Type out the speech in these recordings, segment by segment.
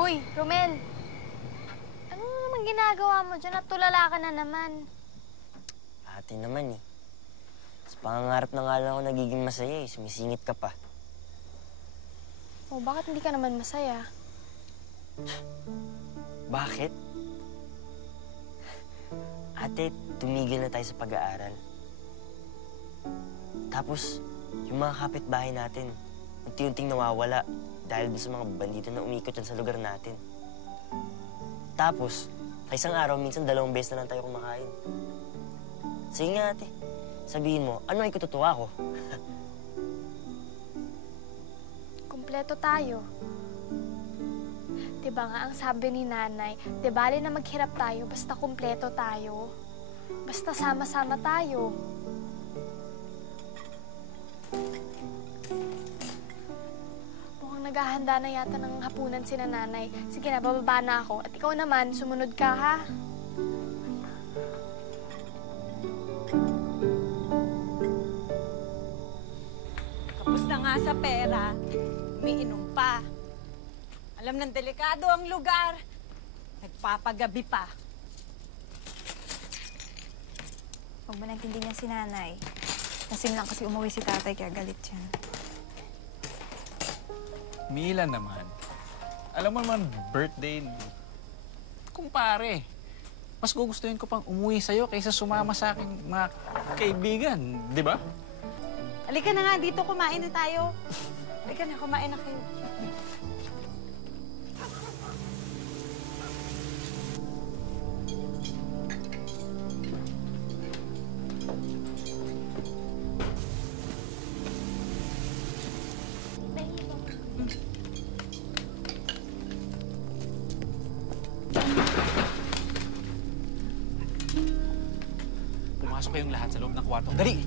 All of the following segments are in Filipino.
Hoy, Romel! Ano naman ginagawa mo dyan at tulala ka na naman? Ate naman eh. Sa pangangarap na nga lang ako nagiging masaya eh. Sumisingit ka pa. Oh, bakit hindi ka naman masaya? Bakit? Ate, tumigil na tayo sa pag-aaral. Tapos, yung mga kapitbahay natin, unti-unting nawawala dahil dun sa mga bandito na umikot yan sa lugar natin. Tapos, sa isang araw, minsan 2 beses na lang tayo kumakain. Sige nga, ate. Sabihin mo, ano ay kututuwa ko? Kumpleto tayo. Diba nga ang sabi ni nanay, di bali na maghirap tayo basta kumpleto tayo. Basta sama-sama tayo. Mukhang naghahanda na yata ng hapunan si nanay. Sige na, bababa na ako. At ikaw naman, sumunod ka, ha? Kapos na nga sa pera, umiinom pa. Alam ng delikado ang lugar, nagpapagabi pa. Huwag mo naintindihan si nanay. Lasing lang kasi umuwi si tatay kaya galit siya. Mila naman. Alam mo naman, birthday, kumpare. Mas gugustuhin ko pang umuwi sa'yo kaysa sumama sa aking mga kaibigan, di ba? Halika na nga dito, kumain na tayo. Halika na, kumain na kayo. Pumasok kayong lahat sa loob ng kwarto. Dali!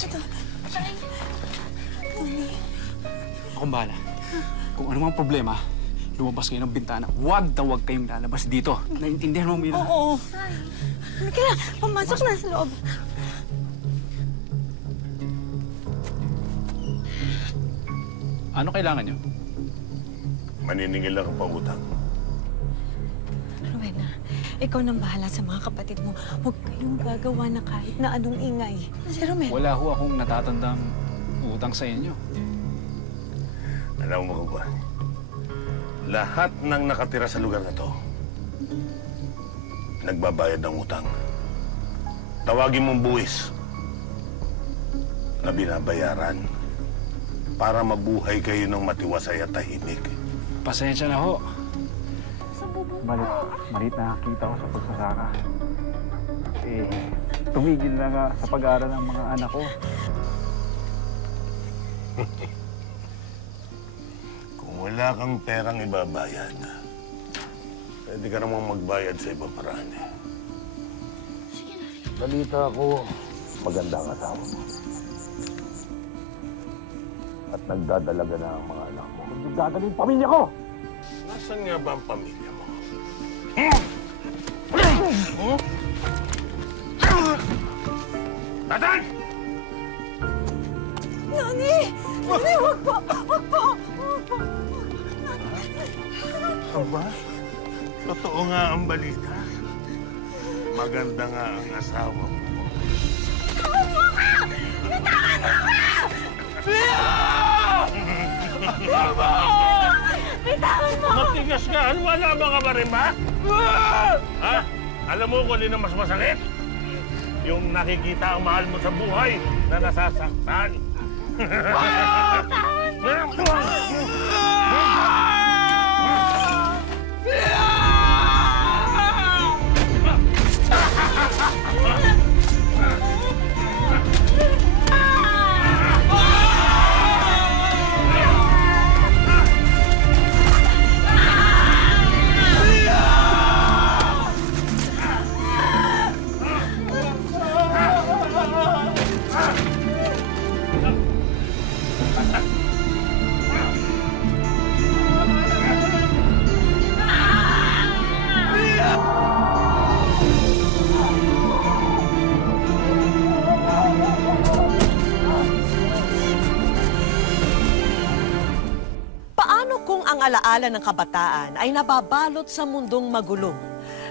Sige. Akong bahala. Kung ano mang problema, lumabas kayo ng bintana. Huwag na huwag kayong lalabas dito. Naintindihan mo, Mila? Oo. Halika na, pumasok na sa loob. Ano kailangan nyo? Maniningil lang ang pautang. Rowena, ikaw nang bahala sa mga kapatid mo. Huwag kayong gagawa na kahit na anong ingay. Si Romel. Wala ho akong natatandang utang sa inyo. Alam mo ba, lahat ng nakatira sa lugar na to, nagbabayad ng utang. Tawagin mong buwis na binabayaran para mabuhay kayo ng matiwasay at tahimik. Pasensya na ho. Malit na nakita ko sa pagsasaka. Tumigil na nga sa pag-aaral ng mga anak ko. Kung wala kang perang ibabayad, pwede ka namang magbayad sa ibang paraan eh. Balita ko, maganda ang asawa mo. At nagdadalaga na ang mga anak mo. Nagdadala yung pamilya ko! Nasaan nga ba ang pamilya mo? Nathan! Nani! Nani, huwag po! Huwag po! Huwag po! Aba, totoo nga ang balita. Maganda nga ang asawa mo. Bitawan mo ka! Bitawan mo ka! Bitawan mo! Matigas ka! Ano wala mga marimba? Ha? Alam mo kung alin ang mas masakit? Yung nakikita ang mahal mo sa buhay na nasasaktan. ang alaala ng kabataan ay nababalot sa mundong magulo,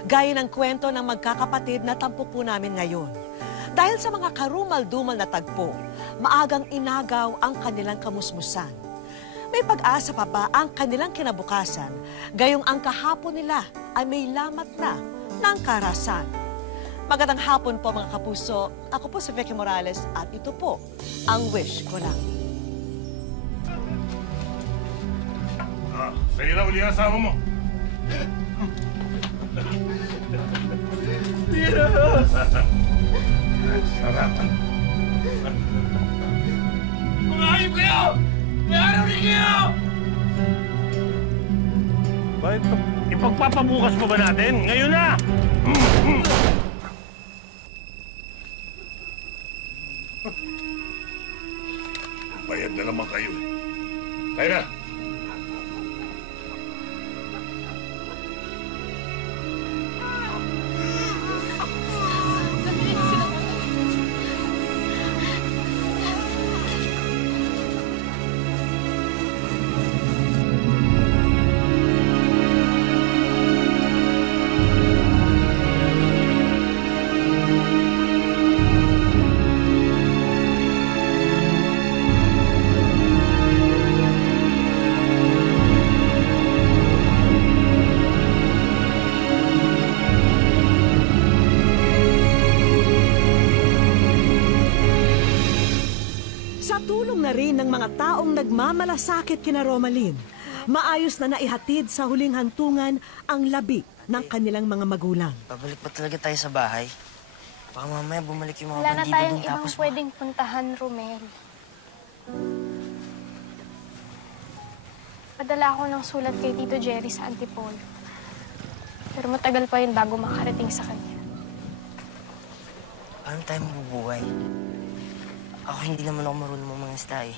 gaya ng kwento ng magkakapatid na tampok namin ngayon. Dahil sa mga karumal-dumal na tagpo, maagang inagaw ang kanilang kamusmusan. May pag-asa pa ba ang kanilang kinabukasan, gayong ang kahapon nila ay may lamat na ng karasan. Magandang hapon po mga kapuso. Ako po si Vicky Morales at ito po ang Wish Ko Lang. Sa'yo na uli ang asawa mo. Mira! Sarap. Mga hayop kayo! May araw rin kayo! Bakit ipagpapabukas pa ba natin? Ngayon na! Bayad na naman kayo. Kaya na! Rin ng mga taong nagmamalasakit kina Romalyn, maayos na naihatid sa huling hantungan ang labi ng kanilang mga magulang. Babalik pa talaga tayo sa bahay? Baka mamaya bumalik yung mga Wala na bandido tayong dun ibang tapos... pwedeng puntahan, Romel. Padala ako ng sulat kay Tito Jerry sa Antipolo. Pero matagal pa yun bago makarating sa kanya. Paano tayo mabubuhay? Ako hindi naman ako marunong mga isda eh.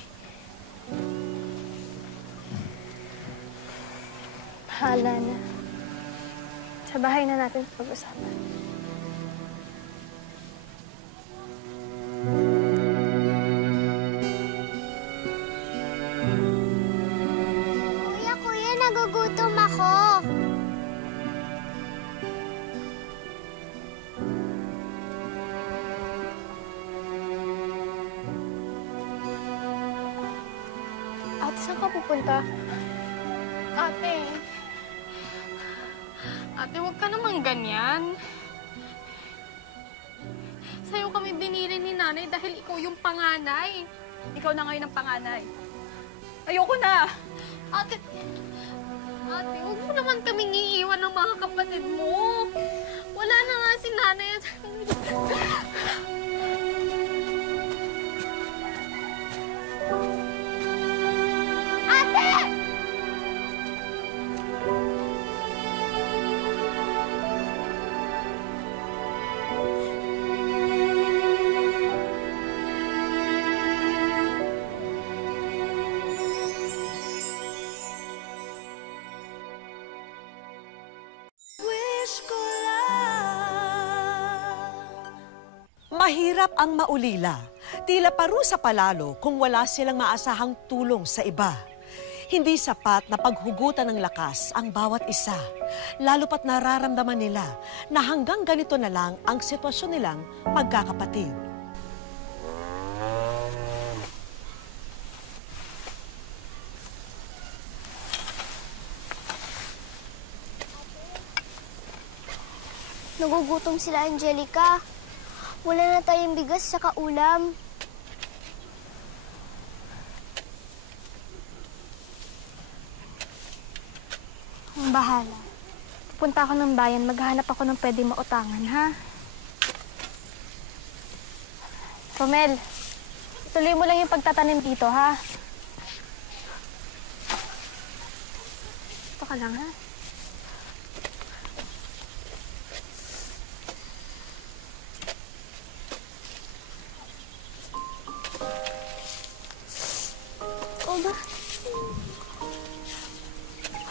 Bahala na. Sa bahay na natin pag-usapan. Kuya, nagugutom ako. Ate, saan ka pupunta? Ate. Ate, huwag ka naman ganyan. Sa'yo kami binili ni nanay dahil ikaw yung panganay. Ikaw na ngayon ang panganay. Ayoko na! Ate, huwag mo naman kaming iiwan ng mga kapatid mo. Wala na nga si nanay at... Mahirap ang maulila. Tila parusa palalo kung wala silang maasahang tulong sa iba. Hindi sapat na paghugutan ng lakas ang bawat isa. Lalo pat nararamdaman nila na hanggang ganito na lang ang sitwasyon nilang magkakapatid. Nagugutom sila, Angelica. Wala na tayong bigas sa kaulam. Ang bahala. Pupunta ako ng bayan, maghahanap ako ng pwede mautangan, ha? Romel, tuloy mo lang yung pagtatanim dito, ha? Ito ka lang, ha?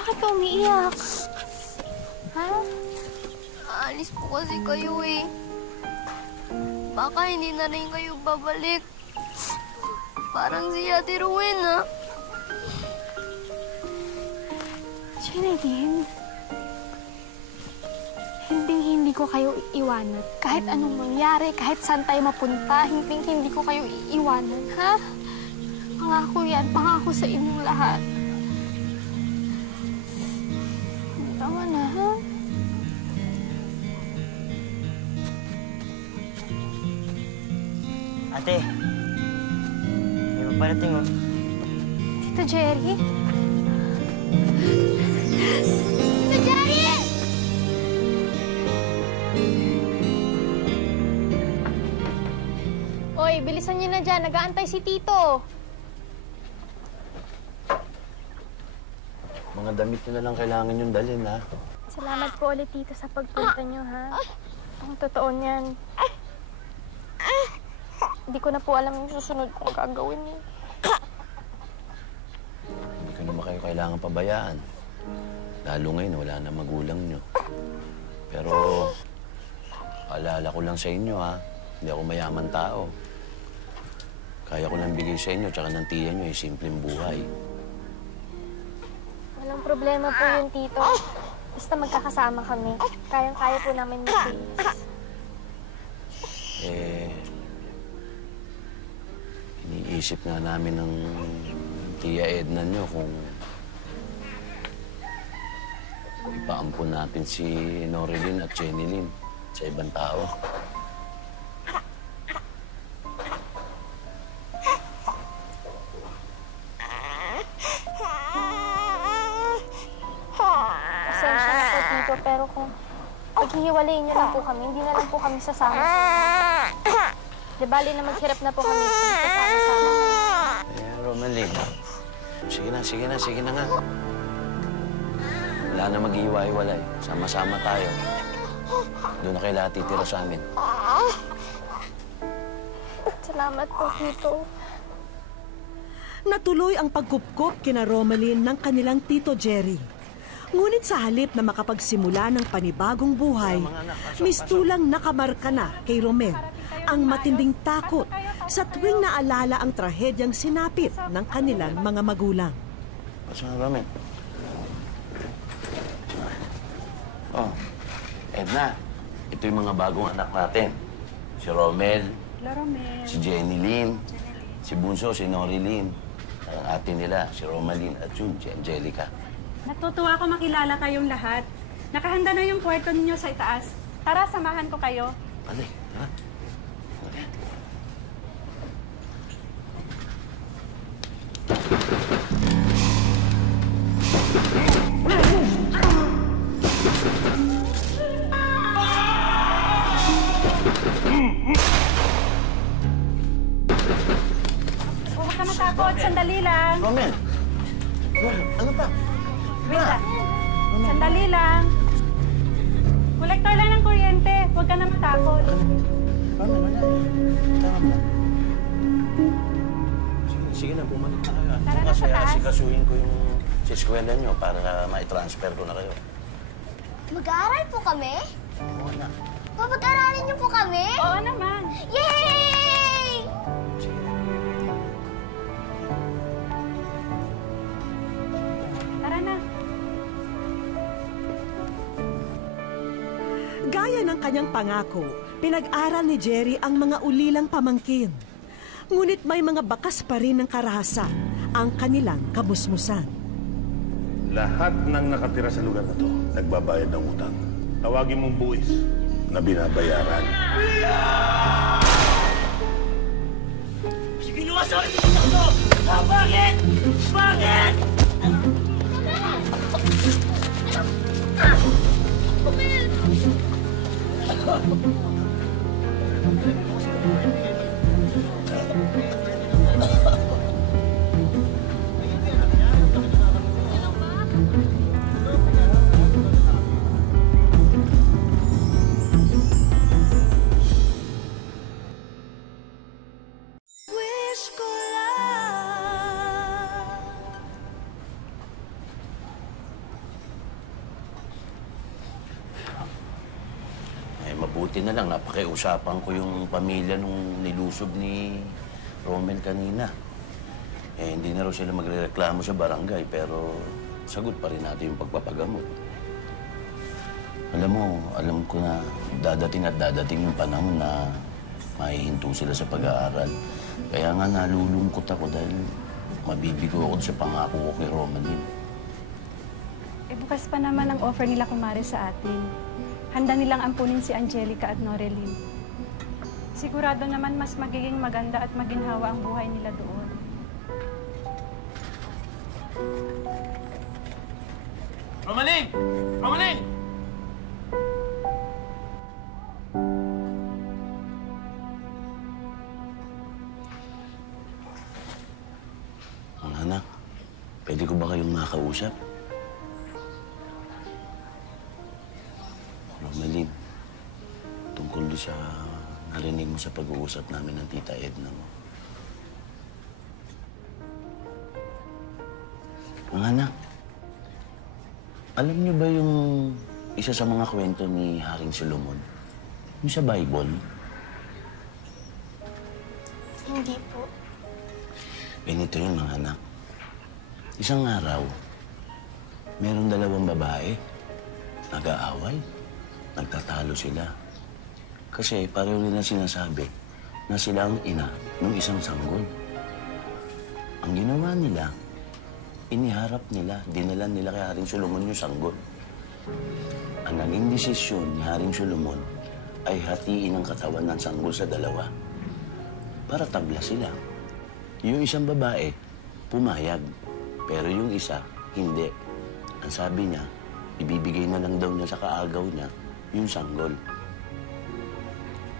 Bakit ka umiiyak? Ha? Aalis po kasi kayo eh. Baka hindi na rin kayo babalik. Parang si Ate Rowena. Jeneline, hindi ko kayo iiwanan. Kahit anong mangyari, kahit saan tayo mapunta, hindi ko kayo iiwanan, ha? Pangako yan, pangako sa inyong lahat. Tama na, ha? Ate, may paparating oh. Tito Jerry? Tito Jerry! Oy, bilisan niyo na dyan. Nag-aantay si Tito. Mga damit nyo na lang kailangan yung dalhin, ha? Salamat po ulit, Tito, sa pagpunta niyo, ha? Ang totoo niyan. Hindi ko na po alam yung susunod kong gagawin, eh. Hindi ko naman kayo kailangan pabayaan. Lalo ngayon, wala na magulang nyo. Pero, alala ko lang sa inyo, ha? Hindi ako mayaman tao. Kaya ko lang bigay sa inyo, tsaka ng tiya nyo, yung simpleng buhay. Walang problema po yun, Tito. Basta magkakasama kami. Kayang-kaya po namin mag-tiis. Iniisip nga namin ng tiya Edna nyo kung ipaampun natin si Norilyn at Jenilyn sa ibang tao. Pasensya na po, Tito, pero kung paghihiwalayin niyo lang po kami, hindi na lang po kami sasama. Di bali na maghirap na po kami kung sasama-sama kami. Romelyn, sige na nga. Wala na mag-iwa-iwalay. Sama-sama tayo. Doon na kayo lahat titira sa amin. Salamat po, Tito. Natuloy ang pagkupkop kina Romelyn ng kanilang Tito Jerry. Ngunit sa halip na makapagsimula ng panibagong buhay, mistulang nakamarka na kay Romel ang matinding takot sa tuwing naalala ang trahedyang sinapit ng kanilang mga magulang. Pasok na, Romel. Oh, Edna, ito yung mga bagong anak natin. Si Romel, si Jenilyn, si Bunso, si Norilyn. Ang ate nila, si Romalyn at June, si Angelica. Natutuwa ko makilala kayong lahat. Nakahanda na yung kwarto ninyo sa itaas. Tara, samahan ko kayo. Alay, ha? Huwag ka matakot. Sandali lang. Romel! Ano pa? Wait lang. Sandali lang. Kolektor lang ng kuryente. Huwag ka na matakot. Romel, wala. Tama mo. Sige na, bumalik na kayo. Tara na Kasi sa taas. asikasuhin ko yung sa eskwela nyo para ma-transfer ko na kayo. Mag-aaral po kami? Oo na. Papag-aralin niyo po kami? Oo naman. Yay! Sige na. Tara na. Gaya ng kanyang pangako, pinag-aral ni Jerry ang mga ulilang pamangkin. Ngunit may mga bakas pa rin ng karahasan ang kanilang kamusmusan. Lahat ng nakatira sa lugar na to, nagbabayad ng utang. Tawagin mong buwis na binabayaran. Pinuwasan niyo ito! Bakit? Bakit? Wish ko lang. Mabuti na lang, napakiusapan ko yung pamilya nung nilusob ni Romel kanina. Hindi na raw sila magrereklamo sa barangay, pero sagot pa rin natin yung pagpapagamot. Alam mo, alam ko na dadating at dadating yung panahon na mahihinto sila sa pag-aaral. Kaya nga nalulungkot ako dahil mabibigo ako sa pangako ko kay Romaline. Eh, bukas pa naman ang offer nila kumare sa atin. Handa nilang ampunin si Angelica at Noreline. Sigurado naman mas magiging maganda at maginhawa ang buhay nila doon. Romaline! Romaline! Ang anak, pwede ko ba kayong makausap? Romaline, tungkol doon sa narinig mo sa pag-uusap namin ng Tita Edna mo. Ang anak, alam niyo ba yung isa sa mga kwento ni Haring Solomon? Yung sa Bible? Hindi po. Ganito yun, mga anak. Isang araw, merong dalawang babae, nag-aaway, nagtatalo sila. Kasi pareho nila sinasabi na sila ang ina ng isang sanggol. Ang ginawa nila, iniharap nila, dinala nila kay Haring Solomon yung sanggol. Ang naging desisyon ni Haring Solomon ay hatiin ang katawan ng sanggol sa dalawa para tabla sila. Yung isang babae, pumayag. Pero yung isa, hindi. Ang sabi niya, ibibigay na lang daw niya sa kaagaw niya yung sanggol.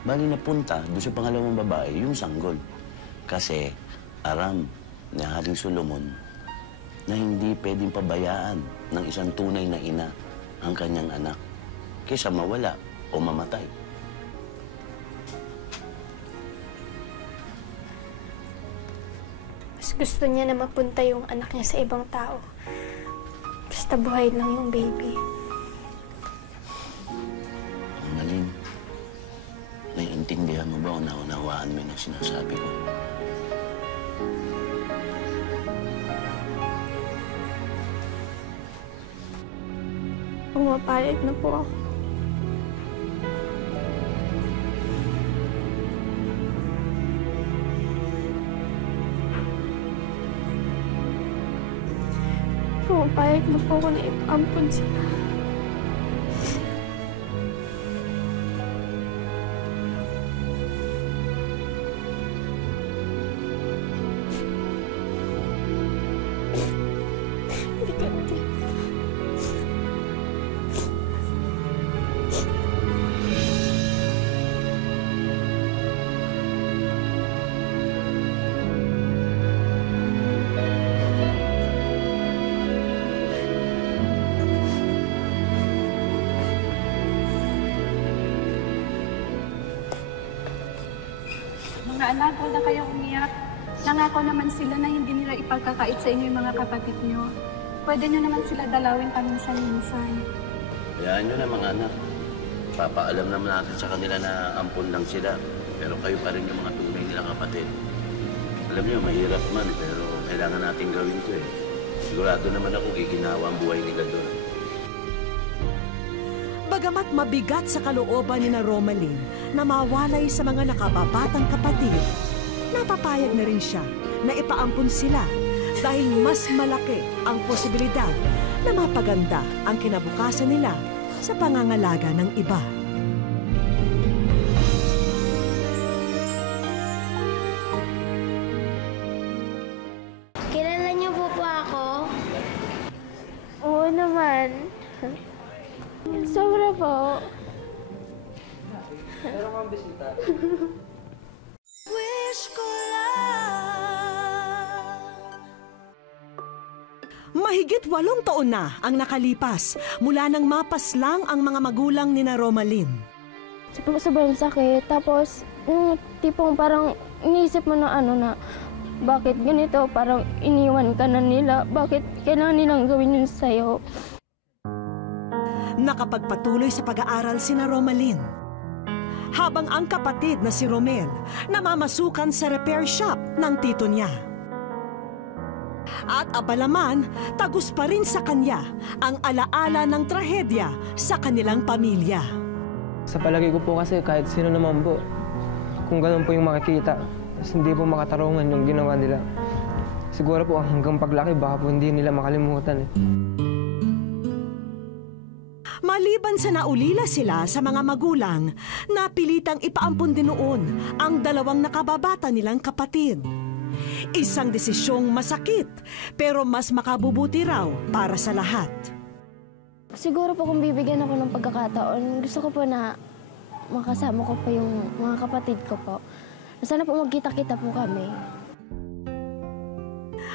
Bali napunta doon sa pangalawang babae yung sanggol. Kasi aram ni Haring Solomon na hindi pwedeng pabayaan ng isang tunay na ina ang kanyang anak kaysa mawala o mamatay. Mas gusto niya na mapunta yung anak niya sa ibang tao. Basta buhay lang yung baby. Romaline, naiintindihan mo ba o naunawaan mo yung sinasabi ko? Pumapayag na po ako. Pumapayag na po ako na ipampun sila. Mga anak, huwag na kayong umiyak. Nangako naman sila na hindi nila ipagkakait sa inyo yung mga kapatid nyo. Pwede nyo naman sila dalawin paminsan-minsan. Hayaan nyo na mga anak. Papaalam naman natin sa kanila na ampun lang sila. Pero kayo pa rin yung mga tunay nilang kapatid. Alam niyo, mahirap man, pero kailangan natin gawin to eh. Sigurado naman ako giginawa ang buhay nila doon. Bagamat mabigat sa kalooban ni na Romaline na mawalay sa mga nakababatang kapatid, napapayag na rin siya na ipaampun sila dahil mas malaki ang posibilidad na mapaganda ang kinabukasan nila sa pangangalaga ng iba. Kilala niyo po ako? Oo naman. Sobra po. Wish ko Mahigit 8 taon na ang nakalipas mula nang mapaslang ang mga magulang ni na Romaline. Sobrang sakit. Tapos, yung tipong parang iniisip mo na na bakit ganito? Parang iniwan ka na nila. Bakit kailangan nilang gawin yun sa'yo? Nakapagpatuloy sa pag-aaral si na Romaline. Habang ang kapatid na si Romel namamasukan sa repair shop ng tito niya. At abalaman, tagus pa rin sa kanya ang alaala ng trahedya sa kanilang pamilya. Sa palagay ko po kasi kahit sino naman po, kung ganun po yung makikita, hindi po makatarungan yung ginawa nila. Siguro po hanggang paglaki, baka po hindi nila makalimutan. Maliban sa naulila sila sa mga magulang, napilitang ipaampun din noon ang dalawang nakababata nilang kapatid. Isang desisyong masakit, pero mas makabubuti raw para sa lahat. Siguro po kung bibigyan ako ng pagkakataon, gusto ko po na makasama ko po yung mga kapatid ko po. Sana po magkita-kita po kami.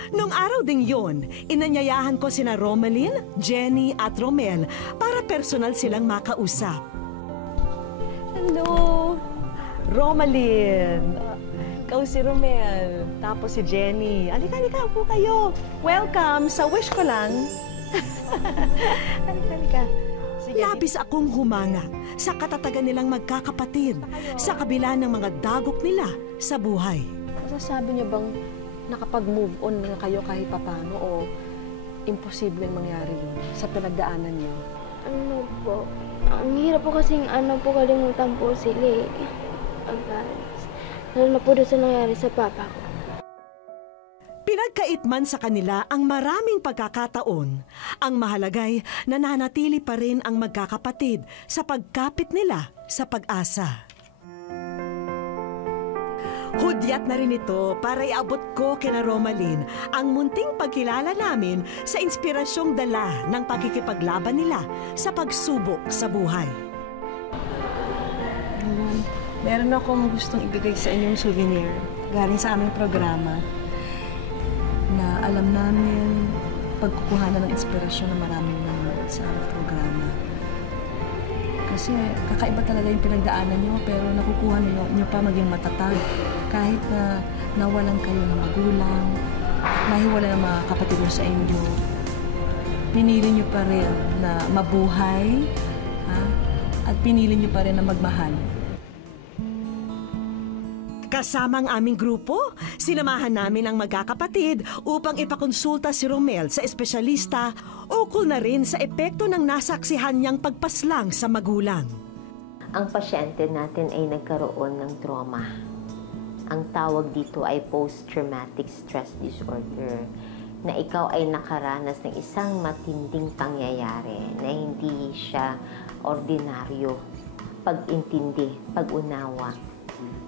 Nung araw ding yon, inanyayahan ko sina Romalyn, Jenny at Romel para personal silang makausap. Hello! Romalyn! Ikaw si Romel, tapos si Jenny. Halika po kayo. Welcome sa Wish Ko Lang. Halika. Labis akong humanga sa katatagan nilang magkakapatid sa kabila ng mga dagok nila sa buhay. Masasabi niyo bang nakapag-move on na kayo kahit papano o imposibleng mangyari yun sa pinagdaanan niyo? Ano po? Ang hirap po kasing kalimutan po sila eh. Lalo na po doon sa nangyari sa papa ko. Pinagkait man sa kanila ang maraming pagkakataon, ang mahalagay nananatili pa rin ang magkakapatid sa pagkapit nila sa pag-asa. Hudyat na rin ito para iabot ko kina Romalyn ang munting pagkilala namin sa inspirasyong dala ng pagkikipaglaban nila sa pagsubok sa buhay. Meron akong gustong ibigay sa inyong souvenir galing sa aming programa na alam namin pagkukuhanan ng inspirasyon ng maraming nanonood sa aming programa. Kasi kakaiba talaga yung pinagdaanan nyo, pero nakukuha nyo pa maging matatag. Kahit na nawalan kayo ng magulang, nahiwala ng mga kapatid nyo sa inyo, pinili nyo pa rin na mabuhay, at pinili nyo pa rin na magmahal. Kasama ang aming grupo, sinamahan namin ang magkakapatid upang ipakonsulta si Romel sa espesyalista ukol na rin sa epekto ng nasaksihan niyang pagpaslang sa magulang. Ang pasyente natin ay nagkaroon ng trauma. Ang tawag dito ay post-traumatic stress disorder, na ikaw ay nakaranas ng isang matinding pangyayari na hindi siya ordinaryo, pag-intindi, pag-unawa.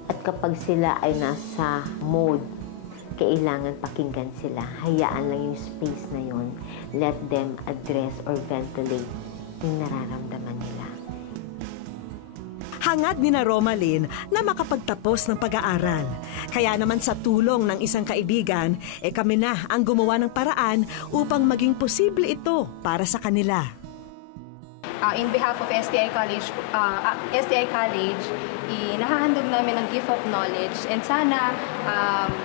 At kapag sila ay nasa mode, kailangan pakinggan sila. Hayaan lang yung space na yon. Let them address or ventilate yung nararamdaman nila. Hangad ni na Romalyn na makapagtapos ng pag-aaral. Kaya naman sa tulong ng isang kaibigan, kami na ang gumawa ng paraan upang maging posible ito para sa kanila. In behalf of STI College, nahahandog namin ang gift of knowledge and sana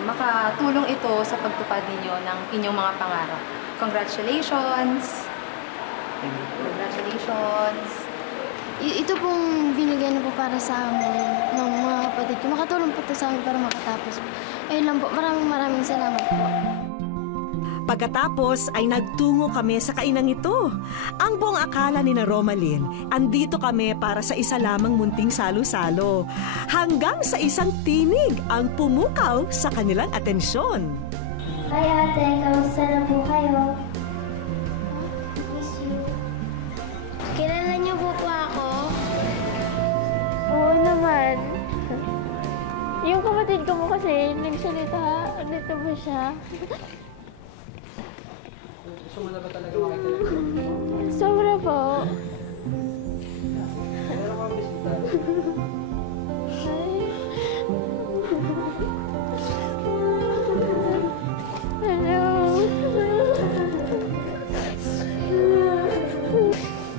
makatulong ito sa pagtupad ninyo ng inyong mga pangarap. Congratulations! Congratulations! Ito pong binigyan na po para sa amin ng mga kapatid ko. Makatulong po ito sa amin para makatapos. Ayun lang po. Maraming salamat po. Pagkatapos ay nagtungo kami sa kainang ito. Ang buong akala ni na Romalyn, andito kami para sa isa lamang munting salo-salo. Hanggang sa isang tinig ang pumukaw sa kanilang atensyon. Hi ate, kamusta na po kayo? Miss you. Kilala niyo po ako? Oo naman. Yung kapatid ko po kasi nagsalita. Dito ba siya? Gusto mo na ba talaga makikita? Sobra po. Meron kang bisita. Hello.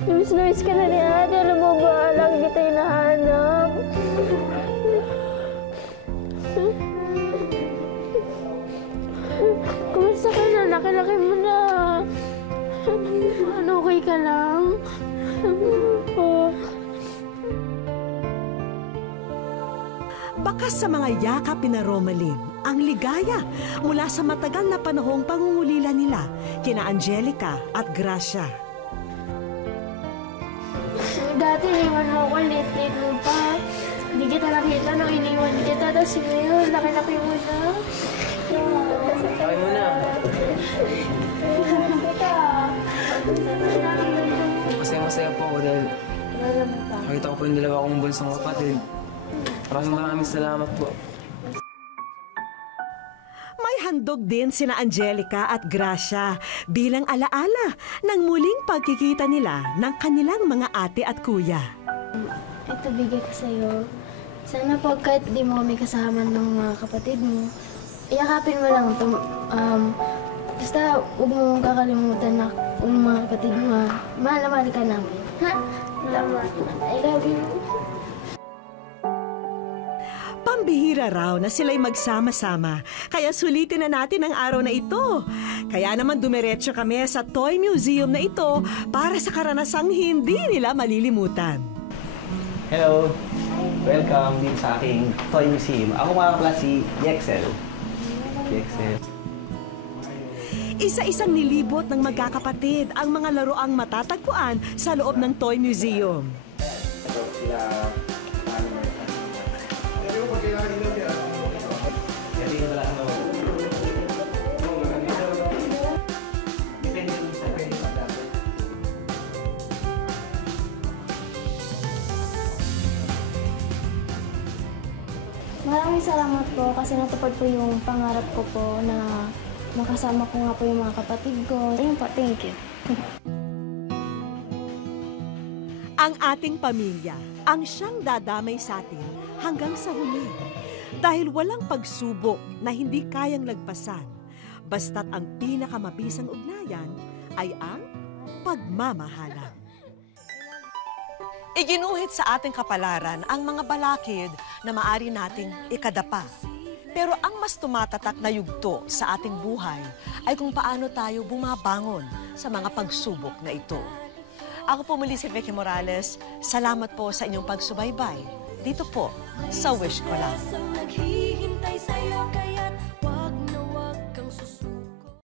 Namiss ka na ni ate. Alam mo ba, lagi kita hinahanap. Kumusta ka na? Laki-laki mo na. Ano, okay ka lang? Bakas sa mga yakap ni na Romalyn ang ligaya mula sa matagal na panahong pangungulila nila kina Angelica at Gracia. Dati iniwan mo ako, late mo pa. Hindi kita nakita nung iniwan kita. Tapos ngayon, laki-laki mo na. Sakay mo na. Masaya-masaya po ako dahil nakita ko po yung dalawa kong bunsong kapatid. Maraming salamat po. May handog din sina Angelica at Gracia bilang alaala ng muling pagkikita nila ng kanilang mga ate at kuya. Ito, bigay ko sa'yo. Sana po kahit di mo kami kasama ng mga kapatid mo, iyakapin mo lang ito. Basta huwag mo kakalimutan na kung mga kapatid mo, mahal na mahal ka namin. Ha? Salamat. I love you. Pambihira raw na sila'y magsama-sama, kaya sulitin na natin ang araw na ito. Kaya naman dumiretso kami sa Toy Museum na ito para sa karanasang hindi nila malilimutan. Hello! Welcome din sa aking Toy Museum. Ako nga pala si Yexel. Yexel. Isa-isang nilibot ng magkakapatid ang mga laruang matatagpuan sa loob ng Toy Museum. Ito sila. Maraming salamat po kasi natupad po yung pangarap ko po na makasama ko nga po yung mga kapatid ko. Ayun po, thank you. Ang ating pamilya ang siyang dadamay sa atin hanggang sa huli. Dahil walang pagsubok na hindi kayang lagpasan, basta't ang pinakamabisang ugnayan ay ang pagmamahalan. Iginuhit sa ating kapalaran ang mga balakid na maari nating ikadapa. Pero ang mas tumatatak na yugto sa ating buhay ay kung paano tayo bumabangon sa mga pagsubok na ito. Ako po muli si Vicky Morales. Salamat po sa inyong pagsubaybay. Dito po sa Wish Ko Lang.